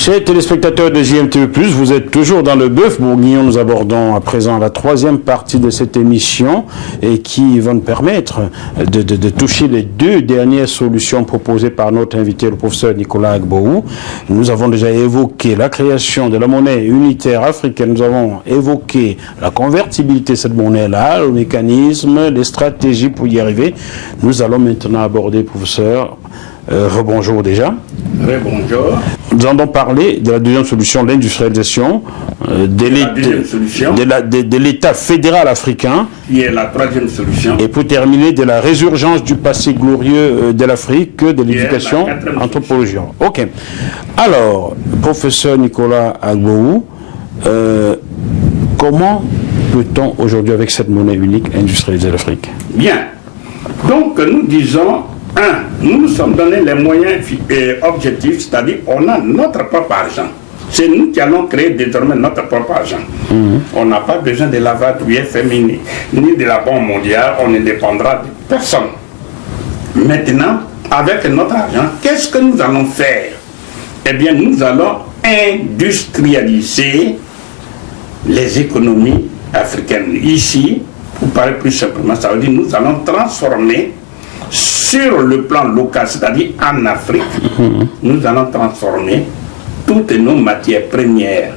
Chers téléspectateurs de JMTV+, vous êtes toujours dans le Bœuf Bourguignon. Nous abordons à présent la troisième partie de cette émission et qui va nous permettre de toucher les deux dernières solutions proposées par notre invité, le professeur Nicolas Agboou. Nous avons déjà évoqué la création de la monnaie unitaire africaine. Nous avons évoqué la convertibilité de cette monnaie-là, le mécanisme, les stratégies pour y arriver. Nous allons maintenant aborder, professeur, rebonjour déjà. Rebonjour. Nous allons parler de la deuxième solution, l'industrialisation de l'État fédéral africain. Qui est la troisième solution. Et pour terminer, de la résurgence du passé glorieux de l'Afrique, de l'éducation anthropologique. Ok. Alors, professeur Nicolas Agboou, comment peut-on aujourd'hui, avec cette monnaie unique, industrialiser l'Afrique? Bien. Donc, nous disons... nous nous sommes donné les moyens objectifs, c'est-à-dire on a notre propre argent. C'est nous qui allons créer désormais notre propre argent. On n'a pas besoin de l'aval du FMI ni de la Banque mondiale, on ne dépendra de personne. Maintenant, avec notre argent, qu'est-ce que nous allons faire? Eh bien, nous allons industrialiser les économies africaines. Ici, pour parler plus simplement, ça veut dire nous allons transformer sur le plan local, c'est-à-dire en Afrique, nous allons transformer toutes nos matières premières,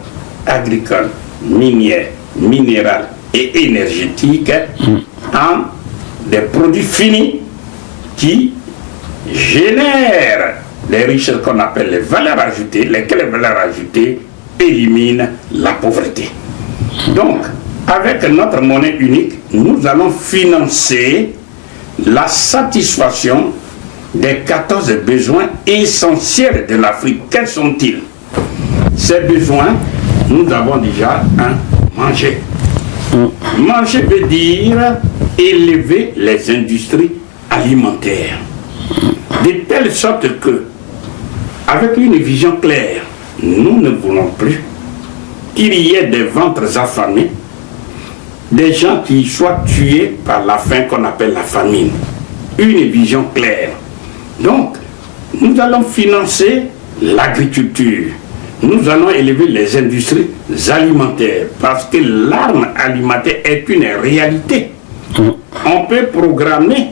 agricoles, minières, minérales et énergétiques en des produits finis qui génèrent les richesses qu'on appelle les valeurs ajoutées, lesquelles valeurs ajoutées éliminent la pauvreté. Donc, avec notre monnaie unique, nous allons financer la satisfaction des 14 besoins essentiels de l'Afrique. Quels sont-ils? Ces besoins, nous avons déjà manger. Manger veut dire élever les industries alimentaires. De telle sorte que, avec une vision claire, nous ne voulons plus qu'il y ait des ventres affamés, des gens qui soient tués par la faim qu'on appelle la famine. Une vision claire. Donc, nous allons financer l'agriculture. Nous allons élever les industries alimentaires parce que l'arme alimentaire est une réalité. On peut programmer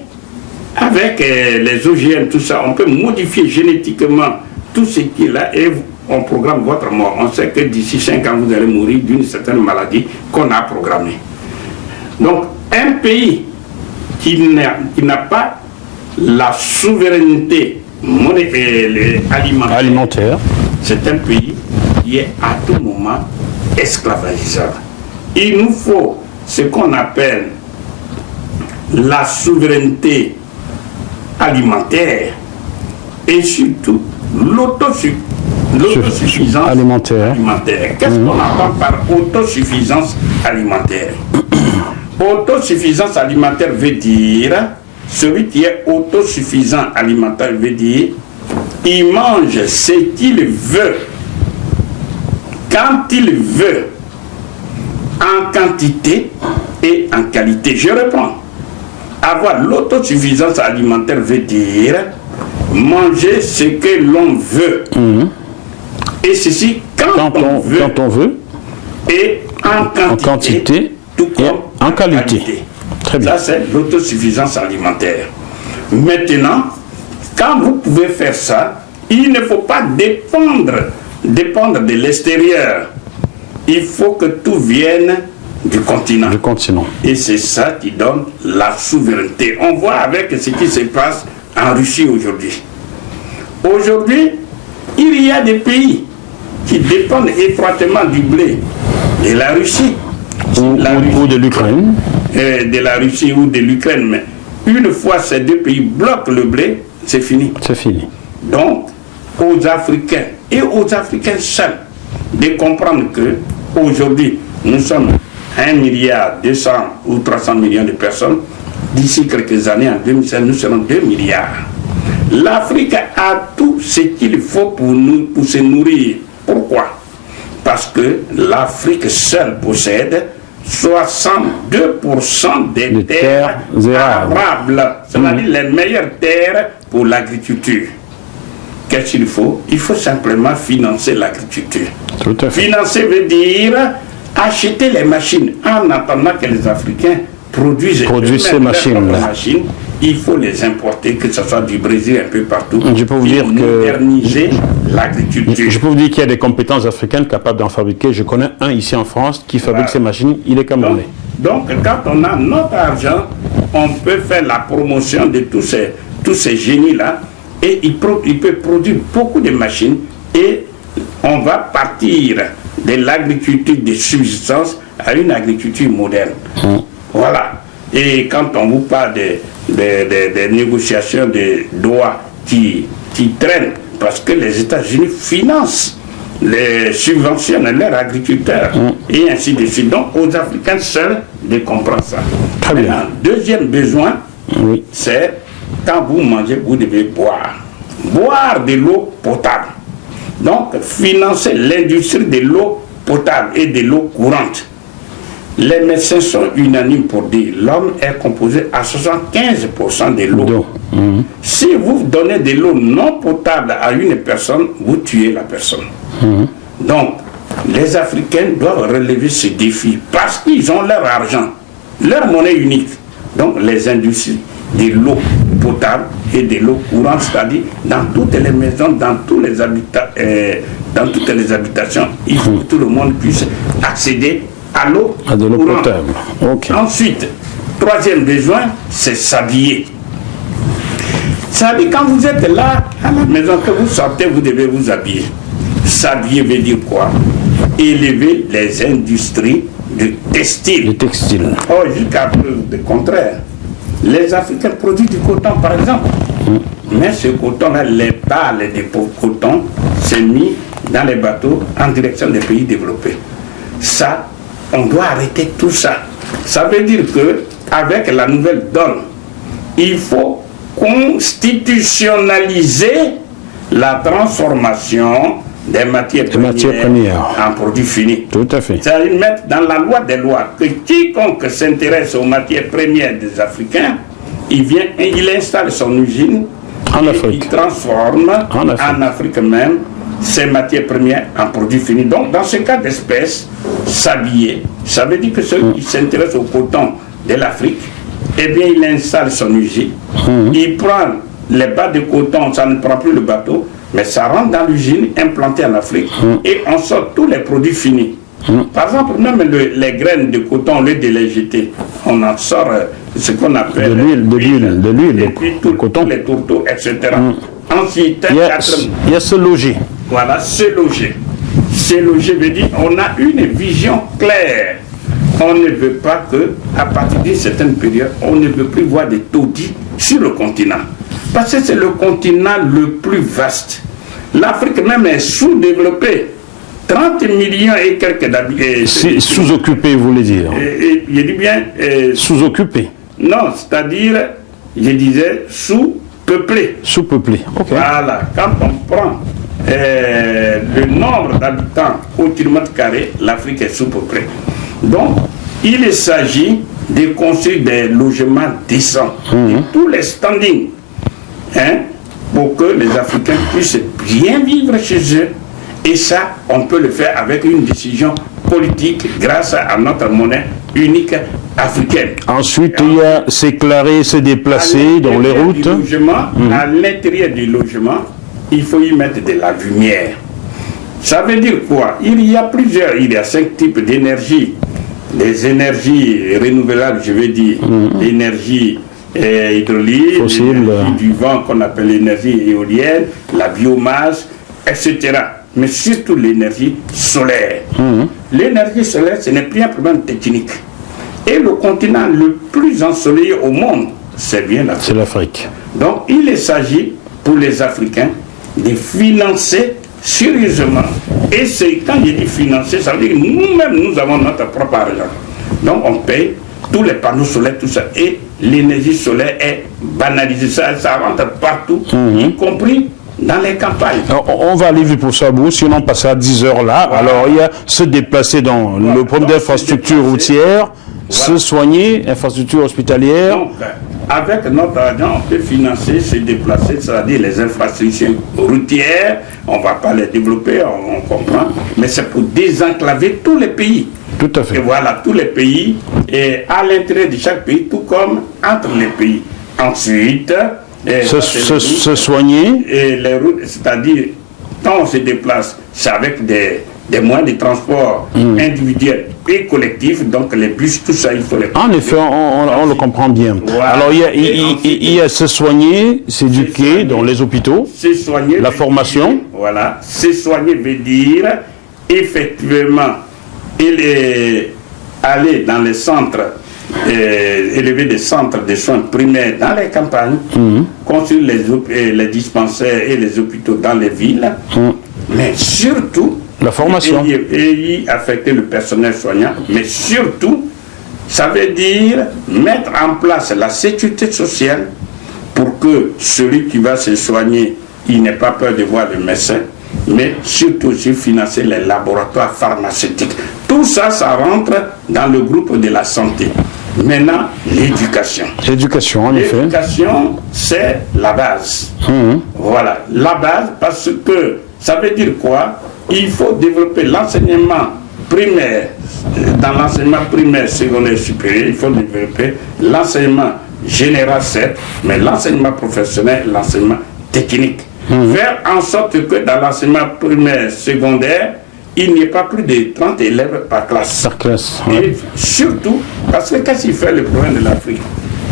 avec les OGM, tout ça, on peut modifier génétiquement tout ce qui est là et on programme votre mort. On sait que d'ici 5 ans, vous allez mourir d'une certaine maladie qu'on a programmée. Donc, un pays qui n'a pas la souveraineté alimentaire, c'est un pays qui est à tout moment esclavagisable. Il nous faut ce qu'on appelle la souveraineté alimentaire et surtout l'autosuffisance alimentaire. Qu'est-ce qu'on entend par autosuffisance alimentaire? Autosuffisance alimentaire veut dire, celui qui est autosuffisant alimentaire veut dire, il mange ce qu'il veut, quand il veut, en quantité et en qualité. Je reprends. Avoir l'autosuffisance alimentaire veut dire manger ce que l'on veut. Et ceci quand on veut et en quantité tout comme en qualité. Très bien. Ça, c'est l'autosuffisance alimentaire. Maintenant, quand vous pouvez faire ça, il ne faut pas dépendre de l'extérieur. Il faut que tout vienne du continent. Et c'est ça qui donne la souveraineté. On voit avec ce qui se passe en Russie aujourd'hui. Aujourd'hui, il y a des pays qui dépendent étroitement du blé de la Russie. Ou de l'Ukraine. De la Russie ou de l'Ukraine. Mais une fois ces deux pays bloquent le blé, c'est fini. C'est fini. Donc, aux Africains et aux Africains seuls de comprendre que aujourd'hui, nous sommes 1,2 milliard ou 300 millions de personnes. D'ici quelques années, en 2005, nous serons 2 milliards. L'Afrique a tout ce qu'il faut pour se nourrir. Pourquoi? Parce que l'Afrique seule possède 62% des terres arables, c'est-à-dire les meilleures terres pour l'agriculture. qu'est-ce qu'il faut? Il faut simplement financer l'agriculture. Tout à fait. Financer veut dire acheter les machines en attendant que les Africains produisent ces machines-là. Il faut les importer, que ce soit du Brésil, un peu partout. Je peux vous dire que moderniser l'agriculture. Je peux vous dire qu'il y a des compétences africaines capables d'en fabriquer. Je connais un ici en France qui fabrique ces machines. Il est camerounais. Donc, quand on a notre argent, on peut faire la promotion de tous ces génies-là et il peut produire beaucoup de machines et on va partir de l'agriculture de subsistance à une agriculture moderne. Voilà. Et quand on vous parle des négociations de droits qui traînent, parce que les États-Unis financent, les subventionnent leurs agriculteurs, et ainsi de suite. Donc, aux Africains seuls de comprendre ça. Très bien. Maintenant, deuxième besoin, c'est quand vous mangez, vous devez boire. Boire de l'eau potable. Donc, financer l'industrie de l'eau potable et de l'eau courante. Les médecins sont unanimes pour dire que l'homme est composé à 75% de l'eau. Si vous donnez de l'eau non potable à une personne, vous tuez la personne. Donc, les Africains doivent relever ce défi parce qu'ils ont leur argent, leur monnaie unique. Donc, les industries de l'eau potable et de l'eau courante, c'est-à-dire dans toutes les maisons, dans toutes les habitations, il faut que tout le monde puisse accéder à l'eau potable. Okay. Ensuite, troisième besoin, c'est s'habiller. C'est-à-dire quand vous êtes là à la maison, que vous sortez, vous devez vous habiller. S'habiller veut dire quoi? Élever les industries de textile. Le textile. Oh, jusqu'à preuve du contraire. Les Africains produisent du coton, par exemple. Mais ce coton-là, les balles de coton, c'est mis dans les bateaux en direction des pays développés. Ça, on doit arrêter tout ça. Ça veut dire que avec la nouvelle donne, il faut constitutionnaliser la transformation des matières premières en produits finis. Tout à fait. C'est-à-dire mettre dans la loi des lois que quiconque s'intéresse aux matières premières des Africains, il installe son usine en et Afrique. Il transforme en Afrique même ces matières premières en produits finis. Donc, dans ce cas d'espèce, s'habiller, ça veut dire que ceux qui s'intéressent au coton de l'Afrique, eh bien, il installe son usine, il prend les bas de coton, ça ne prend plus le bateau, mais ça rentre dans l'usine implantée en Afrique et on sort tous les produits finis. Par exemple, même les graines de coton, au lieu de les jeter, on en sort ce qu'on appelle de l'huile, et puis tous les tourteaux, etc. Ensuite, il y a se loger. Voilà, se loger. Se loger veut dire on a une vision claire. On ne veut pas que, à partir d'une certaine période, on ne veut plus voir des taudis sur le continent. Parce que c'est le continent le plus vaste. L'Afrique même est sous-développée. 30 millions et quelques d'habitants. Sous-occupé, vous voulez dire? Je dis bien... sous-occupé. Non, c'est-à-dire, je disais sous-peuplé. Sous-peuplé, ok. Voilà, quand on prend le nombre d'habitants au kilomètre carré, l'Afrique est sous-peuplée. Donc, il s'agit de construire des logements décents, tous les standings, pour que les Africains puissent bien vivre chez eux. Et ça, on peut le faire avec une décision politique grâce à notre monnaie unique africaine. Ensuite, il y a s'éclairer, se déplacer dans les routes. À l'intérieur du logement, il faut y mettre de la lumière. Ça veut dire quoi? Il y a 5 types d'énergie. Les énergies renouvelables, je veux dire, l'énergie hydraulique, l'énergie du vent qu'on appelle l'énergie éolienne, la biomasse, etc. Mais surtout l'énergie solaire. L'énergie solaire, ce n'est plus un problème technique. Et le continent le plus ensoleillé au monde, c'est bien l'Afrique. C'est l'Afrique. Donc il s'agit pour les Africains de financer sérieusement. Et c'est quand je dis financer, ça veut dire que nous-mêmes, nous avons notre propre argent. Donc on paye tous les panneaux solaires, tout ça. Et l'énergie solaire est banalisée. Ça rentre partout, y compris dans les campagnes. Alors, on va aller vite pour ça, sinon on passe à 10 heures là. Voilà. Alors il y a se déplacer dans le problème d'infrastructure routière, se soigner, infrastructure hospitalière. Donc, avec notre argent, on peut financer, se déplacer, c'est-à-dire les infrastructures routières, on ne va pas les développer, on comprend, mais c'est pour désenclaver tous les pays. Tout à fait. Et voilà, tous les pays, et à l'intérieur de chaque pays, tout comme entre les pays. Ensuite, se soigner. Et les routes, c'est-à-dire, quand on se déplace, c'est avec des moyens de transport individuels et collectifs, donc les bus, tout ça, il faut les prendre. En effet, on le comprend bien. Voilà. Alors, il y a se soigner, s'éduquer dans les hôpitaux, Se soigner, la formation. Voilà, se soigner veut dire, effectivement, aller dans les centres, élever des centres de soins primaires dans les campagnes, construire les dispensaires et les hôpitaux dans les villes, mais surtout, la formation. Et y affecter le personnel soignant, mais surtout, ça veut dire mettre en place la sécurité sociale pour que celui qui va se soigner, il n'ait pas peur de voir le médecin, mais surtout aussi financer les laboratoires pharmaceutiques. Tout ça, ça rentre dans le groupe de la santé. Maintenant, l'éducation. L'éducation, en effet. L'éducation, c'est la base. Voilà, la base, parce que ça veut dire quoi? Il faut développer l'enseignement primaire. Dans l'enseignement primaire, secondaire, supérieur, il faut développer l'enseignement général, certes, mais l'enseignement professionnel, l'enseignement technique. Faire en sorte que dans l'enseignement primaire, secondaire, il n'y ait pas plus de 30 élèves par classe. Par classe, ouais. Et surtout, parce que qu'est-ce qui fait le problème de l'Afrique?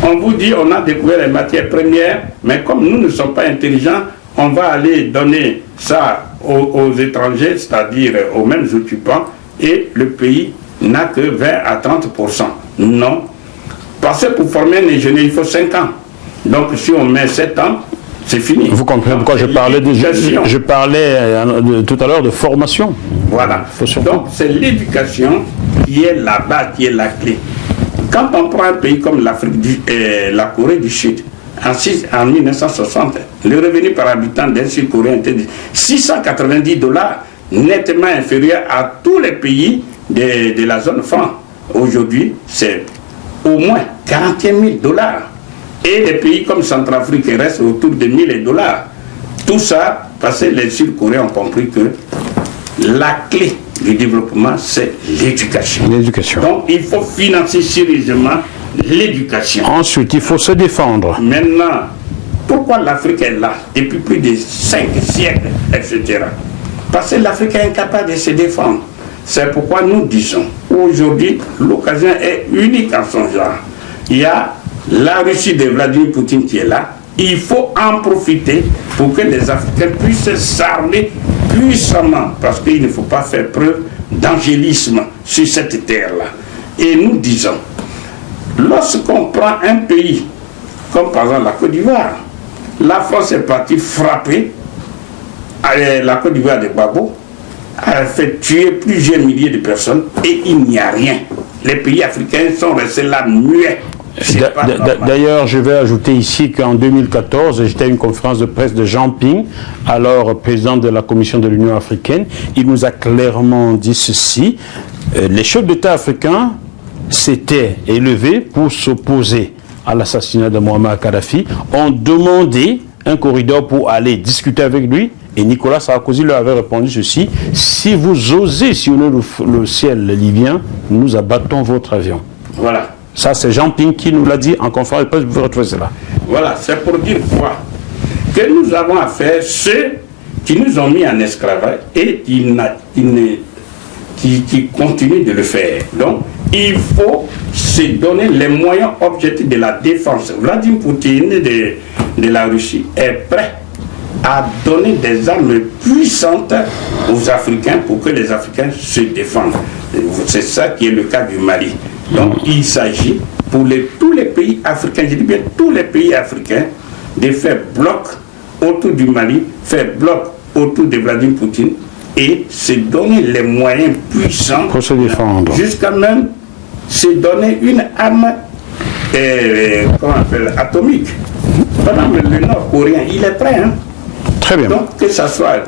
On vous dit, on a découvert les matières premières, mais comme nous ne sommes pas intelligents, on va aller donner ça aux étrangers, c'est-à-dire aux mêmes occupants, et le pays n'a que 20 à 30%. Non. Parce que pour former un ingénieur, il faut 5 ans. Donc si on met 7 ans, c'est fini. Vous comprenez pourquoi je parlais tout à l'heure de formation. Voilà. Donc c'est l'éducation qui est la base, qui est la clé. Quand on prend un pays comme la Corée du Sud, en 1960, le revenu par habitant d'un Sud-Coréen était de $690, nettement inférieur à tous les pays de la zone franc. Aujourd'hui, c'est au moins $41 000. Et des pays comme Centrafrique restent autour de $1 000. Tout ça, parce que les Sud-Coréens ont compris que la clé du développement, c'est l'éducation. L'éducation. Donc, il faut financer sérieusement l'éducation. Ensuite, il faut se défendre. Maintenant, pourquoi l'Afrique est là depuis plus de 5 siècles, etc. Parce que l'Afrique est incapable de se défendre. C'est pourquoi nous disons, aujourd'hui, l'occasion est unique en son genre. Il y a la Russie de Vladimir Poutine qui est là. Il faut en profiter pour que les Africains puissent s'armer puissamment, parce qu'il ne faut pas faire preuve d'angélisme sur cette terre-là. Et nous disons, lorsqu'on prend un pays, comme par exemple la Côte d'Ivoire, la France est partie frapper la Côte d'Ivoire de Gbagbo, a fait tuer plusieurs milliers de personnes et il n'y a rien. Les pays africains sont restés là muets. D'ailleurs, je vais ajouter ici qu'en 2014, j'étais à une conférence de presse de Jean Ping, alors président de la Commission de l'Union africaine. Il nous a clairement dit ceci: les chefs d'État africains s'étaient élevés pour s'opposer à l'assassinat de Muammar Kadhafi, ont demandé un corridor pour aller discuter avec lui, et Nicolas Sarkozy leur avait répondu ceci: si vous osez sillonner le ciel libyen, nous abattons votre avion. Voilà. Ça, c'est Jean Ping qui nous l'a dit en conférence de presse, vous pouvez retrouver cela. Voilà, c'est pour dire quoi? Que nous avons affaire à ceux qui nous ont mis en esclavage et qui continuent de le faire. Donc, il faut se donner les moyens objectifs de la défense. Vladimir Poutine de la Russie est prêt à donner des armes puissantes aux Africains pour que les Africains se défendent. C'est ça qui est le cas du Mali. Donc il s'agit pour tous les pays africains, je dis bien tous les pays africains, de faire bloc autour du Mali, faire bloc autour de Vladimir Poutine et se donner les moyens puissants pour se défendre. Jusqu'à même se donner une arme atomique. Par exemple, le Nord-Coréen, il est prêt. Hein? Très bien. Donc que ce soit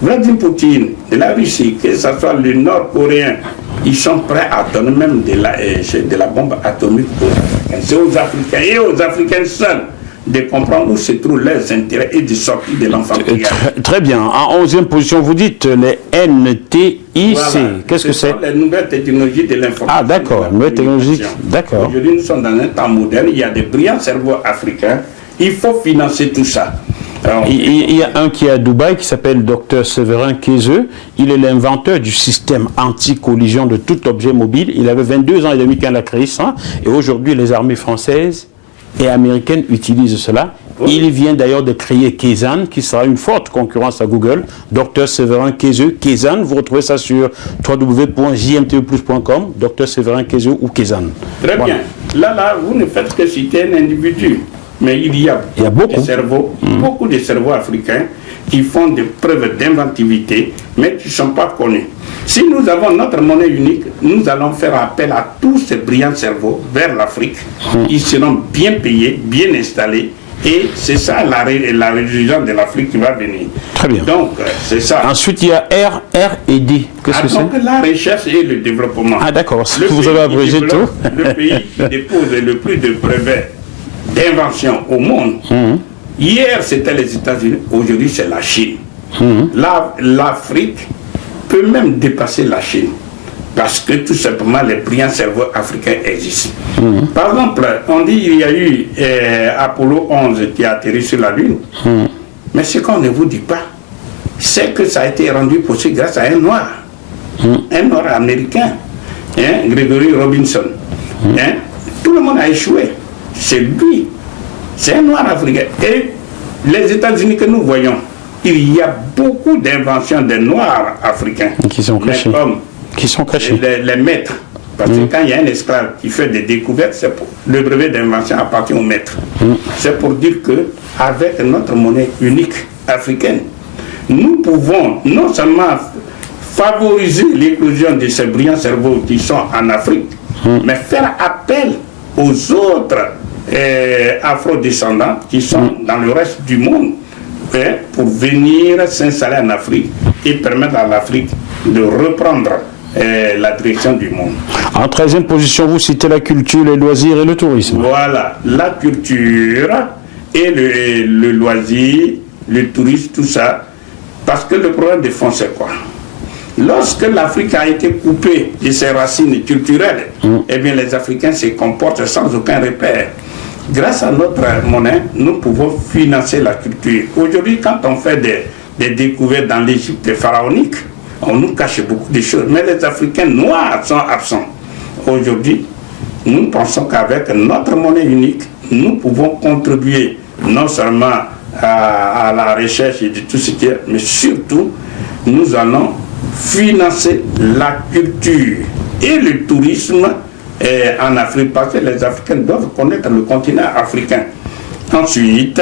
Vladimir Poutine de la Russie, que ce soit le Nord-Coréen, ils sont prêts à donner même de la bombe atomique aux Africains. Africains. C'est aux Africains et aux Africains seuls de comprendre où se trouvent leurs intérêts et de sortir de l'enfantillages. Très bien. En 11e position, vous dites les NTIC. Voilà. Qu'est-ce que c'est? Les nouvelles technologies de l'information. Ah, d'accord. Nouvelles technologies. D'accord. Aujourd'hui, nous sommes dans un temps moderne. Il y a des brillants cerveaux africains. Il faut financer tout ça. Alors, il y a un qui est à Dubaï qui s'appelle Dr Séverin Kézeux. Il est l'inventeur du système anti-collision de tout objet mobile. Il avait 22 ans et demi quand il a créé ça. Et aujourd'hui, les armées françaises et américaines utilisent cela. Oui. Il vient d'ailleurs de créer Kaysan, qui sera une forte concurrence à Google. Dr Séverin Kézeux, Kaysan, vous retrouvez ça sur www.jmteplus.com, Dr Séverin Kézeux ou Kaysan. Très voilà. Bien. Là, vous ne faites que citer un individu. Mais il y a beaucoup de cerveaux, beaucoup de cerveaux africains qui font des preuves d'inventivité, mais qui ne sont pas connus. Si nous avons notre monnaie unique, nous allons faire appel à tous ces brillants cerveaux vers l'Afrique. Ils seront bien payés, bien installés. Et c'est ça la résilience de l'Afrique qui va venir. Très bien. Donc, c'est ça. Ensuite, il y a R&D. Qu'est-ce que c'est? Donc, la recherche et le développement. Ah, d'accord. Vous avez abrégé tout. Le pays qui dépose le plus de brevets d'invention au monde. Hier, c'était les États-Unis. Aujourd'hui, c'est la Chine. L'Afrique peut même dépasser la Chine. Parce que tout simplement, les brillants cerveaux africains existent. Par exemple, on dit qu'il y a eu Apollo 11 qui a atterri sur la Lune. Mais ce qu'on ne vous dit pas, c'est que ça a été rendu possible grâce à un noir. Un noir américain. Gregory Robinson. Tout le monde a échoué. C'est lui. C'est un noir africain. Et les États-Unis que nous voyons, il y a beaucoup d'inventions des noirs africains. Qui sont cachés. Qui sont cachés. Les maîtres. Parce que quand il y a un esclave qui fait des découvertes, c'est pour le brevet d'invention appartient au maître. C'est pour dire que avec notre monnaie unique africaine, nous pouvons non seulement favoriser l'éclosion de ces brillants cerveaux qui sont en Afrique, mais faire appel aux autres afro-descendants qui sont dans le reste du monde pour venir s'installer en Afrique et permettre à l'Afrique de reprendre la direction du monde. En 13e position, vous citez la culture, les loisirs et le tourisme. Voilà, la culture et le loisir, le tourisme, tout ça. Parce que le problème de fond, c'est quoi? Lorsque l'Afrique a été coupée de ses racines culturelles, eh bien les Africains se comportent sans aucun repère. Grâce à notre monnaie, nous pouvons financer la culture. Aujourd'hui, quand on fait des découvertes dans l'Égypte pharaonique, on nous cache beaucoup de choses. Mais les Africains noirs sont absents. Aujourd'hui, nous pensons qu'avec notre monnaie unique, nous pouvons contribuer non seulement à la recherche et de tout ce qui est, mais surtout, nous allons financer la culture et le tourisme en Afrique, parce que les Africains doivent connaître le continent africain. Ensuite,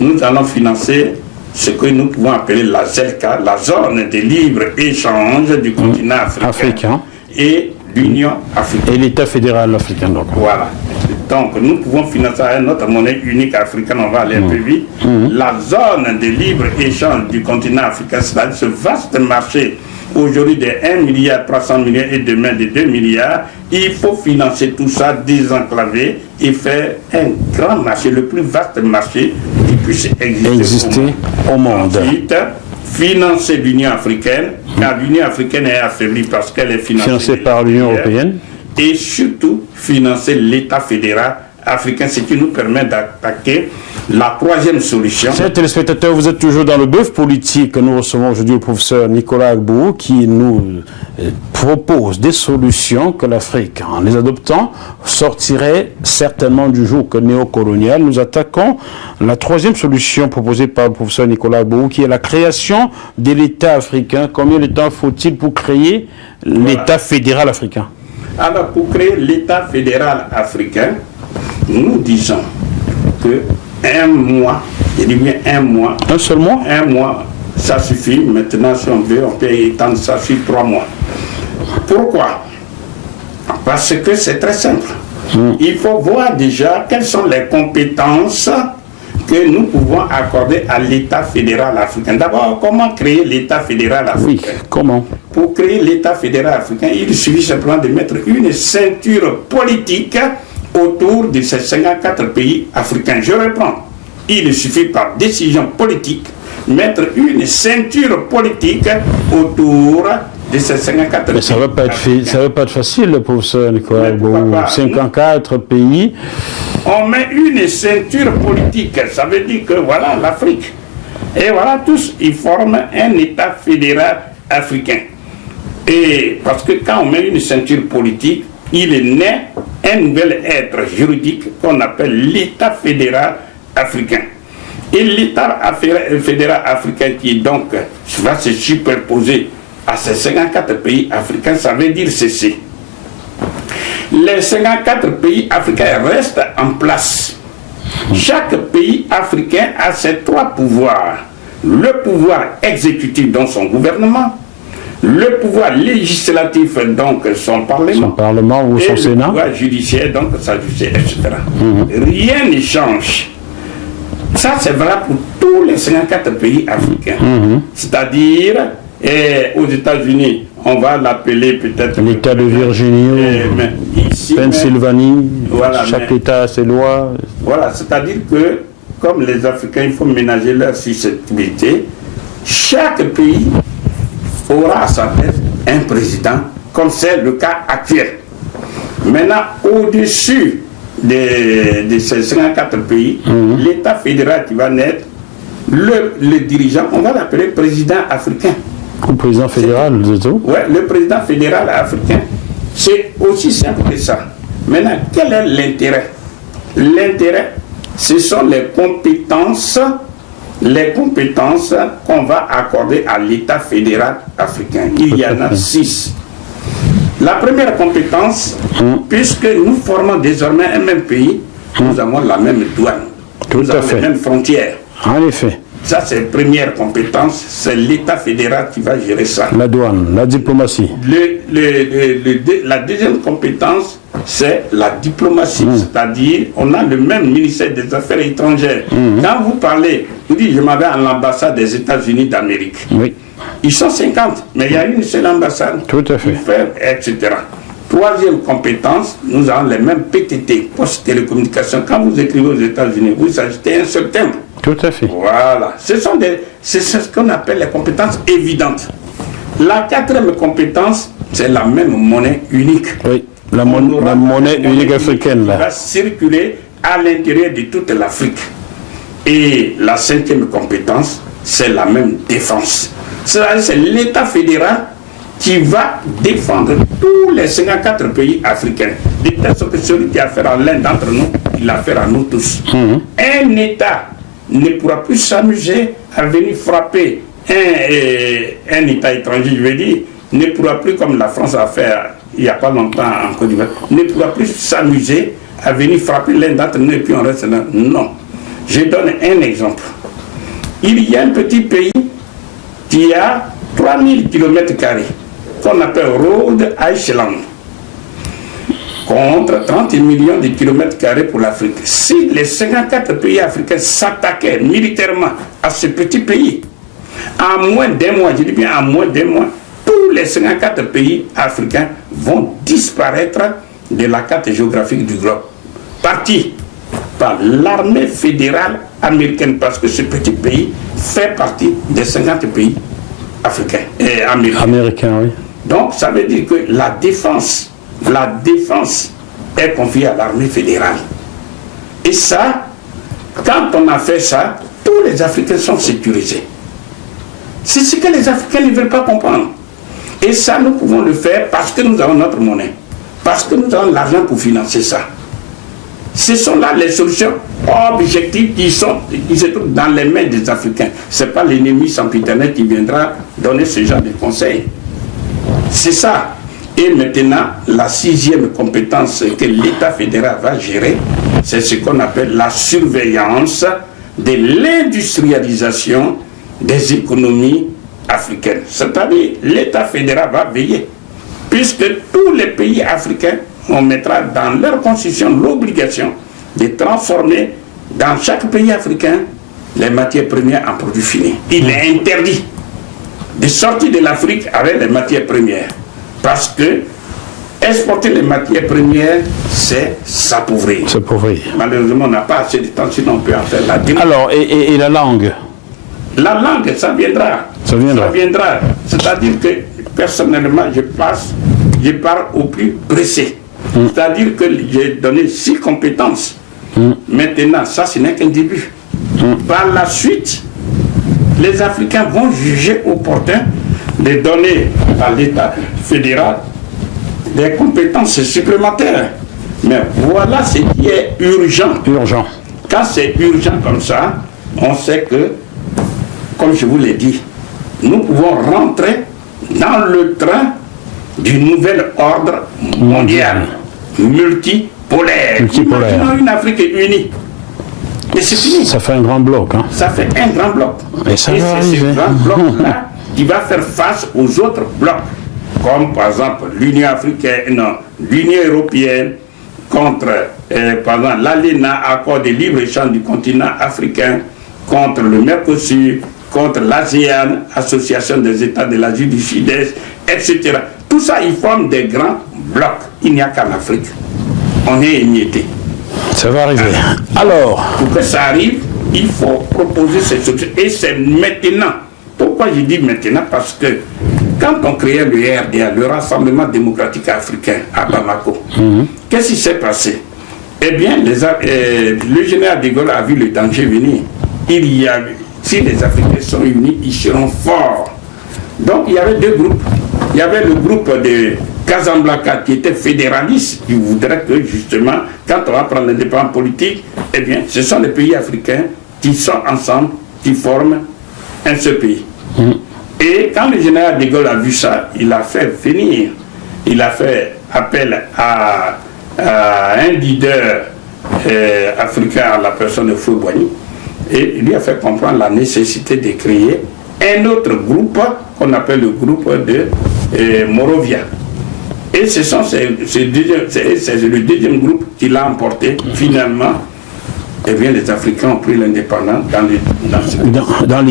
nous allons financer ce que nous pouvons appeler la ZELCA, la zone de libre-échange du continent africain. Et l'Union africaine. Et l'État fédéral africain. Donc. Voilà. Donc, nous pouvons financer avec notre monnaie unique africaine, on va aller un peu vite, la zone de libre-échange du continent africain, c'est-à-dire ce vaste marché, aujourd'hui de 1,3 milliard et demain de 2 milliards, il faut financer tout ça, désenclaver et faire un grand marché, le plus vaste marché qui puisse exister au monde. Ensuite, financer l'Union africaine, car l'Union africaine est affaiblie parce qu'elle est financée par l'Union européenne. Et surtout financer l'État fédéral africain, ce qui nous permet d'attaquer la troisième solution. Chers téléspectateurs, vous êtes toujours dans le bœuf politique. Nous recevons aujourd'hui le professeur Nicolas Agbou qui nous propose des solutions que l'Afrique, en les adoptant, sortirait certainement du joug néocolonial. Nous attaquons la troisième solution proposée par le professeur Nicolas Agbou, qui est la création de l'État africain. Combien de temps faut-il pour créer l'État fédéral africain? Alors, pour créer l'État fédéral africain, nous disons que un mois, je dis bien un mois. Un seul mois? Un mois, ça suffit. Maintenant, si on veut, on peut étendre ça sur 3 mois. Pourquoi? Parce que c'est très simple. Il faut voir déjà quelles sont les compétences que nous pouvons accorder à l'État fédéral africain. D'abord, comment créer l'État fédéral africain? Oui, comment? Pour créer l'État fédéral africain, il suffit simplement de mettre une ceinture politique autour de ces 54 pays africains. Je reprends. Il suffit par décision politique mettre une ceinture politique autour de ces 54 pays. Mais ça ne va pas être facile, le professeur Nicolas. 54 pays. On met une ceinture politique, ça veut dire que voilà l'Afrique. Et voilà, tous, ils forment un État fédéral africain. Et parce que quand on met une ceinture politique, il est né un nouvel être juridique qu'on appelle l'État fédéral africain. Et l'État fédéral africain qui donc va se superposer à ces 54 pays africains, ça veut dire ceci. Les 54 pays africains restent en place. Chaque pays africain a ses 3 pouvoirs. Le pouvoir exécutif dans son gouvernement, le pouvoir législatif, donc son parlement ou son Sénat, le pouvoir judiciaire, donc sa justice, etc. Rien ne change. Ça, c'est vrai pour tous les 54 pays africains. C'est-à-dire, aux États-Unis, on va l'appeler peut-être l'État de Virginie, ici, Pennsylvanie, voilà, chaque État a ses lois. Voilà, c'est-à-dire que, comme les Africains, il faut ménager leur susceptibilité. Chaque pays aura à sa tête un président, comme c'est le cas actuel. Maintenant, au-dessus de ces 54 pays, l'État fédéral qui va naître, le dirigeant, on va l'appeler président africain. Le président fédéral, oui, le président fédéral africain. C'est aussi simple que ça. Maintenant, quel est l'intérêt? L'intérêt, ce sont les compétences qu'on va accorder à l'État fédéral africain. Il y en a 6. La première compétence, puisque nous formons désormais un même pays, nous avons la même douane, nous avons les mêmes frontières. En effet. Ça, c'est la première compétence, c'est l'État fédéral qui va gérer ça. La douane, la diplomatie. La deuxième compétence, c'est la diplomatie, c'est-à-dire on a le même ministère des Affaires étrangères. Quand vous parlez, vous dites, je m'en vais à l'ambassade des États-Unis d'Amérique. Oui. Ils sont 50, mais il y a une seule ambassade. Tout à fait. Etc. Troisième compétence, nous avons les mêmes PTT, Poste Télécommunications. Quand vous écrivez aux États-Unis, vous ajoutez un seul thème. Tout à fait. Voilà. C'est ce qu'on appelle les compétences évidentes. La quatrième compétence, c'est la même monnaie unique. Oui, la monnaie unique africaine. Qui va circuler à l'intérieur de toute l'Afrique. Et la cinquième compétence, c'est la même défense. C'est l'État fédéral qui va défendre tous les 54 pays africains. De telle sorte que celui qui a affaire à l'un d'entre nous, il a affaire à nous tous. Un État ne pourra plus s'amuser à venir frapper un État étranger, je veux dire, ne pourra plus, comme la France a fait il n'y a pas longtemps en Côte d'Ivoire, ne pourra plus s'amuser à venir frapper l'un d'entre nous et puis on reste là. Non. Je donne un exemple. Il y a un petit pays qui a 3000 km², qu'on appelle Rhode Island, contre 30 millions de km² pour l'Afrique. Si les 54 pays africains s'attaquaient militairement à ce petit pays, en moins d'un mois, je dis bien en moins d'un mois, tous les 54 pays africains vont disparaître de la carte géographique du globe. Partis par l'armée fédérale américaine, parce que ce petit pays fait partie des 50 pays africains et américains. Oui. Donc ça veut dire que la défense est confiée à l'armée fédérale. Et ça, quand on a fait ça, tous les Africains sont sécurisés. C'est ce que les Africains ne veulent pas comprendre. Et ça, nous pouvons le faire parce que nous avons notre monnaie, parce que nous avons l'argent pour financer ça. Ce sont là les solutions objectives qui se trouvent dans les mains des Africains. Ce n'est pas l'ennemi sempiternel qui viendra donner ce genre de conseils. C'est ça. Et maintenant, la sixième compétence que l'État fédéral va gérer, c'est ce qu'on appelle la surveillance de l'industrialisation des économies africaines. C'est-à-dire, l'État fédéral va veiller, puisque tous les pays africains, on mettra dans leur constitution l'obligation de transformer dans chaque pays africain, les matières premières en produits finis. Il est interdit de sortir de l'Afrique avec les matières premières. Parce que exporter les matières premières, c'est s'appauvrir. Malheureusement, on n'a pas assez de temps, sinon on peut en faire la démarche. Alors, et la langue? La langue, ça viendra. C'est-à-dire que, personnellement, je parle au plus pressé. C'est-à-dire que j'ai donné 6 compétences. Maintenant, ça, ce n'est qu'un début. Par la suite, les Africains vont juger opportun de donner à l'État fédéral des compétences supplémentaires. Mais voilà ce qui est urgent. Quand c'est urgent comme ça, on sait que, comme je vous l'ai dit, nous pouvons rentrer dans le train du nouvel ordre mondial, multipolaire. Maintenant, une Afrique unie. Mais c'est fini. Ça fait un grand bloc. Ça fait un grand bloc. Et c'est ce grand bloc-là qui va faire face aux autres blocs, comme par exemple l'Union africaine, l'Union européenne, contre, par exemple, l'ALENA, accord de libre-échange du continent africain, contre le Mercosur, contre l'ASEAN, Association des États de l'Asie du Sud-Est, etc. Tout ça, ils forment des grands blocs. Il n'y a qu'en Afrique. On est émietté. Ça va arriver. Alors, pour que ça arrive, il faut proposer ces solutions. Et c'est maintenant. Pourquoi je dis maintenant? Parce que quand on créait le RDA, le Rassemblement démocratique africain, à Bamako, qu'est-ce qui s'est passé? Eh bien, le général de Gaulle a vu le danger venir. Si les Africains sont unis, ils seront forts. Donc, il y avait 2 groupes. Il y avait le groupe de Casablanca qui était fédéraliste, qui voudrait que, justement, quand on va prendre l'indépendance politique, eh bien, ce sont les pays africains qui sont ensemble, qui forment un seul pays. Et quand le général de Gaulle a vu ça, il a fait venir, il a fait appel à un leader africain, à la personne de Houphouët-Boigny, et il lui a fait comprendre la nécessité de créer un autre groupe qu'on appelle le groupe de Morovia. Et c'est le deuxième groupe qui l'a emporté. Finalement, eh bien, les Africains ont pris l'indépendance dans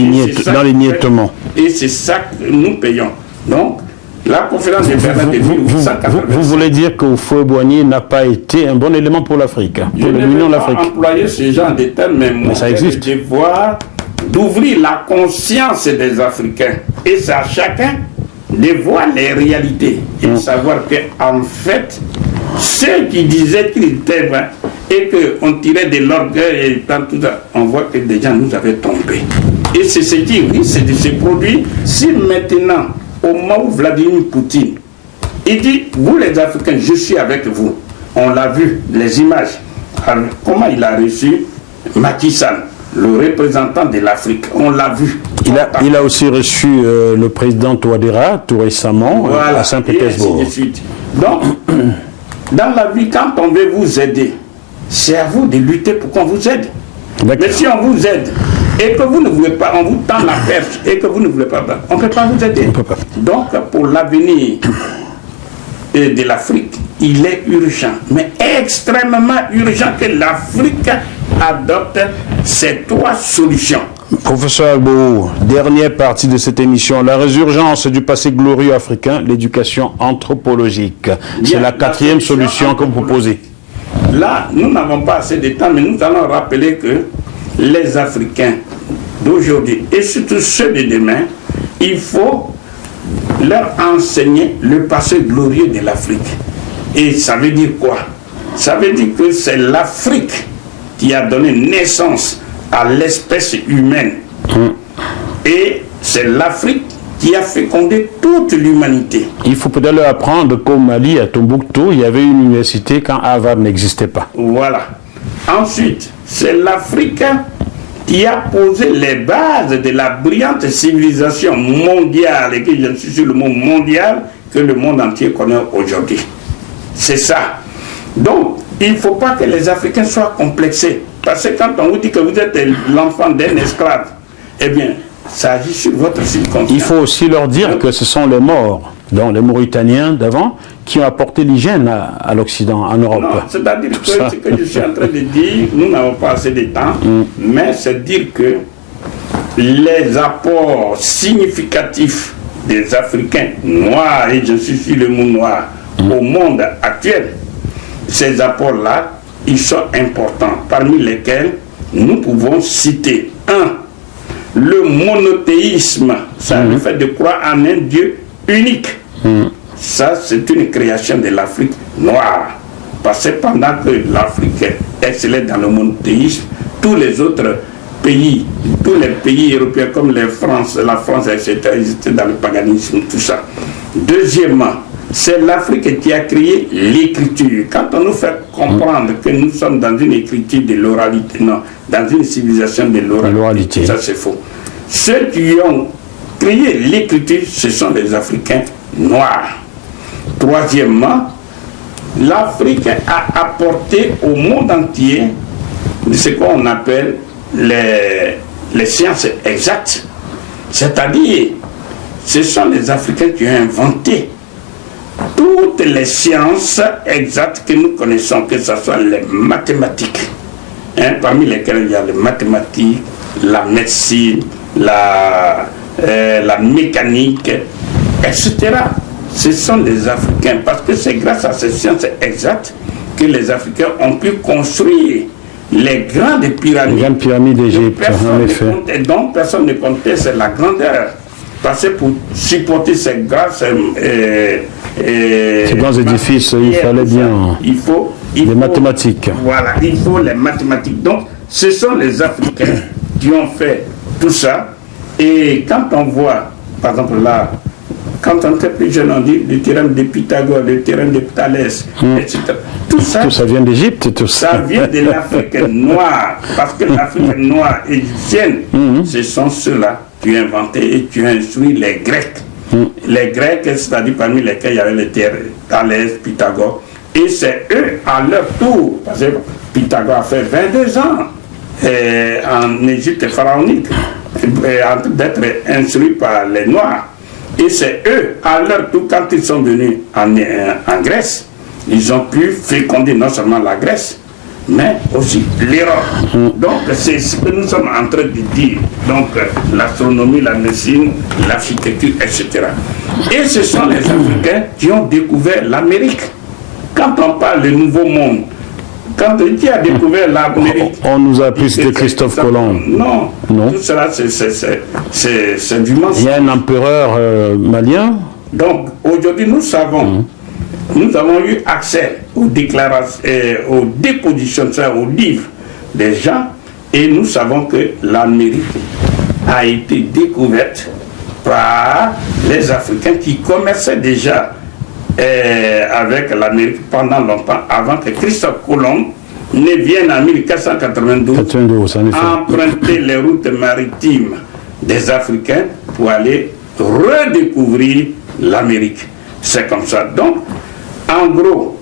l'émiettement. Et c'est ça que nous payons. Donc, la conférence de Berlin de 1880. Vous voulez dire que Houphouët-Boigny n'a pas été un bon élément pour l'Afrique, pour l'Union de l'Afrique? Je n'ai pas employé ce genre de termes, mais ça existe. Le devoir d'ouvrir la conscience des Africains. Et c'est à chacun de voir les réalités et de savoir qu'en fait, ceux qui disaient qu'ils étaient vains et qu'on tirait de l'orgueil et tout ça, on voit que des gens nous avaient tombés. Et c'est ce qui risque de se produire si maintenant, au moment où Vladimir Poutine, il dit, vous les Africains, je suis avec vous. On l'a vu, les images. Alors, comment il a reçu Macky Sall, le représentant de l'Afrique. On l'a vu. Il a aussi reçu le président Touadéra tout récemment, voilà, à Saint-Pétersbourg. Donc, dans la vie, quand on veut vous aider, c'est à vous de lutter pour qu'on vous aide. Mais si on vous aide et que vous ne voulez pas, on vous tend la perche et que vous ne voulez pas, on ne peut pas vous aider. Donc, pour l'avenir de l'Afrique, il est urgent, mais extrêmement urgent que l'Afrique adopte ces 3 solutions. Professeur Agbo, dernière partie de cette émission, la résurgence du passé glorieux africain, l'éducation anthropologique. C'est la 4e solution que vous proposez. Là, nous n'avons pas assez de temps, mais nous allons rappeler que les Africains d'aujourd'hui, et surtout ceux de demain, il faut leur enseigner le passé glorieux de l'Afrique. Et ça veut dire quoi? Ça veut dire que c'est l'Afrique qui a donné naissance à l'espèce humaine. Et c'est l'Afrique qui a fécondé toute l'humanité. Il faut peut-être leur apprendre qu'au Mali, à Tombouctou, il y avait une université quand Harvard n'existait pas. Voilà. Ensuite, c'est l'Afrique qui a posé les bases de la brillante civilisation mondiale, et que je suis sur le mot mondial, que le monde entier connaît aujourd'hui. C'est ça. Donc, il ne faut pas que les Africains soient complexés. Parce que quand on vous dit que vous êtes l'enfant d'un esclave, eh bien, ça agit sur votre subconscient. Il faut aussi leur dire que ce sont les morts Donc les Mauritaniens d'avant qui ont apporté l'hygiène à l'Occident, en Europe. Non, c'est-à-dire que ce que je suis en train de dire, nous n'avons pas assez de temps, mais c'est dire que les apports significatifs des Africains noirs, et je suis sur le mot noir, au monde actuel, ces apports-là, ils sont importants, parmi lesquels nous pouvons citer le monothéisme, ça le fait de croire en un Dieu unique. Ça, c'est une création de l'Afrique noire. Parce que pendant que l'Afrique excellait dans le monothéisme, tous les autres pays, tous les pays européens comme la France, etc., ils étaient dans le paganisme, tout ça. Deuxièmement, c'est l'Afrique qui a créé l'écriture. Quand on nous fait comprendre que nous sommes dans une écriture de l'oralité, non, dans une civilisation de l'oralité, ça c'est faux. Ceux qui ont créé l'écriture, ce sont les Africains noirs. Troisièmement, l'Afrique a apporté au monde entier ce qu'on appelle les sciences exactes. C'est-à-dire, ce sont les Africains qui ont inventé toutes les sciences exactes que nous connaissons, que ce soit les mathématiques, parmi lesquelles il y a les mathématiques, la médecine, la mécanique, etc. Ce sont les Africains, parce que c'est grâce à ces sciences exactes que les Africains ont pu construire les grandes pyramides. Les grandes pyramides d'Égypte, en effet. Donc personne ne comptait, c'est la grandeur. Parce que pour supporter ces grands édifices, il fallait bien des mathématiques. Voilà, il faut les mathématiques. Donc, ce sont les Africains qui ont fait tout ça. Et quand on voit, par exemple là, quand on était plus jeune, on dit le théorème de Pythagore, le théorème de Thalès, etc. Tout ça vient d'Égypte, tout ça. Ça vient de l'Afrique noire, parce que l'Afrique noire égyptienne, ce sont ceux-là qui ont inventé et qui ont instruit les Grecs. Les Grecs, c'est-à-dire parmi lesquels il y avait le Thalès, Pythagore, et c'est eux, à leur tour, parce que Pythagore a fait 22 ans en Égypte pharaonique, en train d'être instruit par les Noirs. Et c'est eux, à leur tour, quand ils sont venus en Grèce, ils ont pu féconder non seulement la Grèce, mais aussi l'Europe. Donc c'est ce que nous sommes en train de dire. Donc l'astronomie, la médecine, l'architecture, etc. Et ce sont les Africains qui ont découvert l'Amérique. Quand on parle du Nouveau Monde, qui a découvert l'Amérique? On nous a appris c'était Christophe Colomb. Non, tout cela c'est du mensonge. Il y a un empereur malien. Donc aujourd'hui nous savons, nous avons eu accès aux déclarations, aux dépositions, aux livres des gens, et nous savons que l'Amérique a été découverte par les Africains qui commerçaient déjà avec l'Amérique pendant longtemps, avant que Christophe Colomb ne vienne en 1492 emprunter les routes maritimes des Africains pour aller redécouvrir l'Amérique. C'est comme ça. Donc, en gros,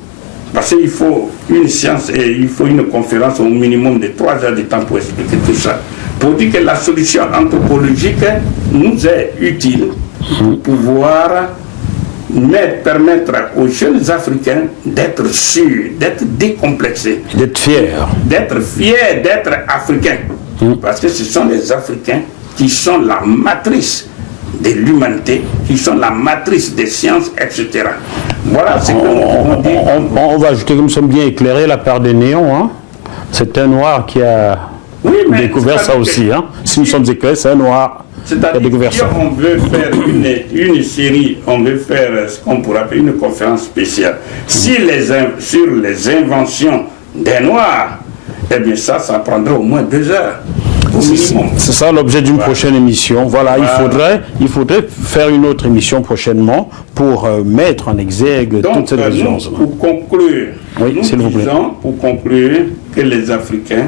parce qu'il faut une science et il faut une conférence au minimum de 3 heures de temps pour expliquer tout ça, pour dire que la solution anthropologique nous est utile pour pouvoir permettre aux jeunes Africains d'être sûrs, d'être décomplexés, d'être fiers, d'être africains. Parce que ce sont les Africains qui sont la matrice de l'humanité, qui sont la matrice des sciences, etc. Voilà ce que nous pouvons dire. On va ajouter que nous sommes bien éclairés la part des néons. Hein. C'est un noir qui a découvert ça aussi. Hein. Si nous sommes éclairés, c'est un noir. C'est-à-dire si on veut faire une série, on veut faire ce qu'on pourrait appeler une conférence spéciale sur les inventions des Noirs, eh bien ça prendra au moins 2 heures. C'est ça l'objet d'une prochaine émission. Voilà, il faudrait faire une autre émission prochainement pour mettre en exergue toute cette violence. Pour conclure, nous disons, pour conclure que les Africains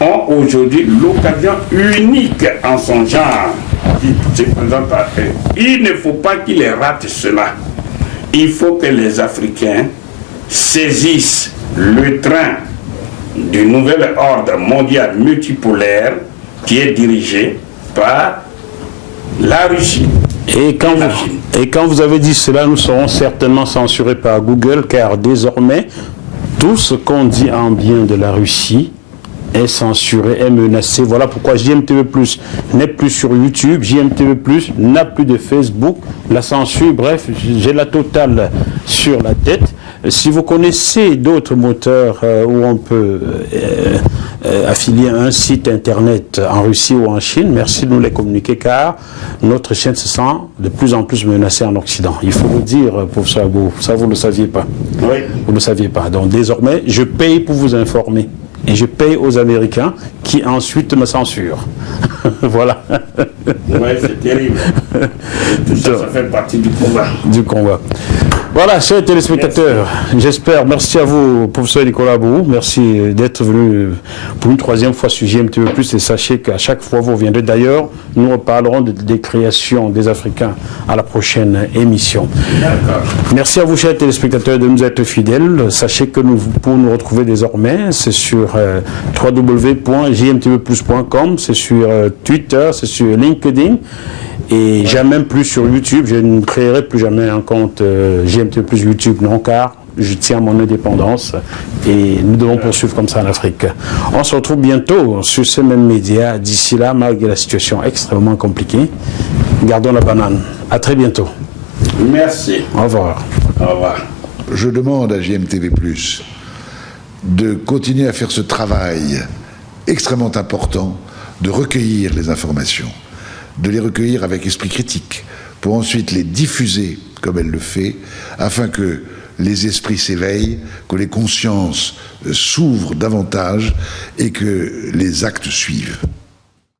ont aujourd'hui l'occasion unique en son genre qui se présente à eux. Il ne faut pas qu'ils ratent cela. Il faut que les Africains saisissent le train du nouvel ordre mondial multipolaire qui est dirigé par la Russie. Et quand vous avez dit cela, nous serons certainement censurés par Google, car désormais, tout ce qu'on dit en bien de la Russie est censuré, est menacé. Voilà pourquoi JMTV+ n'est plus sur YouTube, JMTV+ n'a plus de Facebook, la censure, bref, j'ai la totale sur la tête. Si vous connaissez d'autres moteurs où on peut affilier un site internet en Russie ou en Chine, merci de nous les communiquer, car notre chaîne se sent de plus en plus menacée en Occident. Il faut vous dire, professeur Abou, ça vous ne le saviez pas. Oui. Vous ne le saviez pas. Donc désormais, je paye pour vous informer. Et je paye aux Américains qui ensuite me censurent. Voilà. Oui, c'est terrible. Tout ça, ça fait partie du combat. Du combat. Voilà, chers téléspectateurs, j'espère, merci à vous, professeur Nicolas Abou, merci d'être venu pour une troisième fois sur JMTV+, et sachez qu'à chaque fois vous reviendrez. D'ailleurs, nous reparlerons des créations des Africains à la prochaine émission. D'accord. Merci à vous, chers téléspectateurs, de nous être fidèles. Sachez que pour nous retrouver désormais, c'est sur www.jmtvplus.com, c'est sur Twitter, c'est sur LinkedIn. Et jamais plus sur YouTube. Je ne créerai plus jamais un compte JMTV+ YouTube, non, car je tiens à mon indépendance et nous devons poursuivre comme ça en Afrique. On se retrouve bientôt sur ces mêmes médias. D'ici là, malgré la situation extrêmement compliquée, gardons la banane. À très bientôt. Merci. Au revoir. Au revoir. Je demande à JMTV+ de continuer à faire ce travail extrêmement important de recueillir les informations, de les recueillir avec esprit critique, pour ensuite les diffuser comme elle le fait, afin que les esprits s'éveillent, que les consciences s'ouvrent davantage et que les actes suivent.